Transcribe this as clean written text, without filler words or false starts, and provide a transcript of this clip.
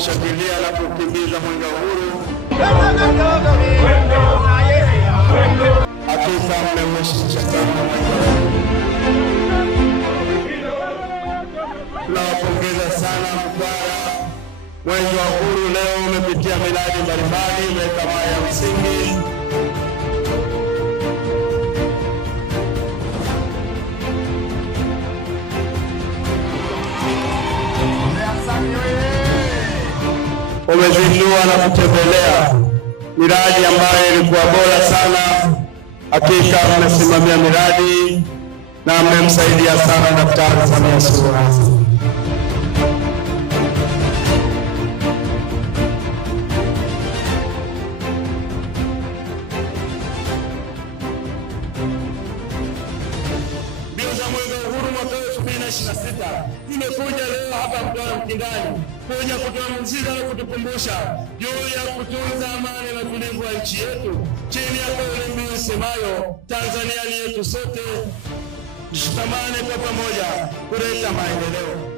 kushangilia na kukimbiza mwenge wa uhuru. Hakika mmeuheshimisha sana. Tunawapongeza sana Mtwara. Mwenge wa uhuru leo umepitia miradi mbalimbali, umeweka mawe ya msingi. Umezindua na kutembelea miradi ambayo ilikuwa bora sana. Hakika mmesimamia miradi na mmemsaidia sana Daktari Samia Suluhu Hassan. Mbio za mwenge wa uhuru mwaka 2026 imekuja leo hapa Mtwara Mkindani kuja kutuhamasisha na kutukumbusha juu ya kutunza amani na utulivu wa nchi yetu chini ya kauli mbiu isemayo Tanzania ni yetu sote, tushikamane kwa pamoja kuleta maendeleo.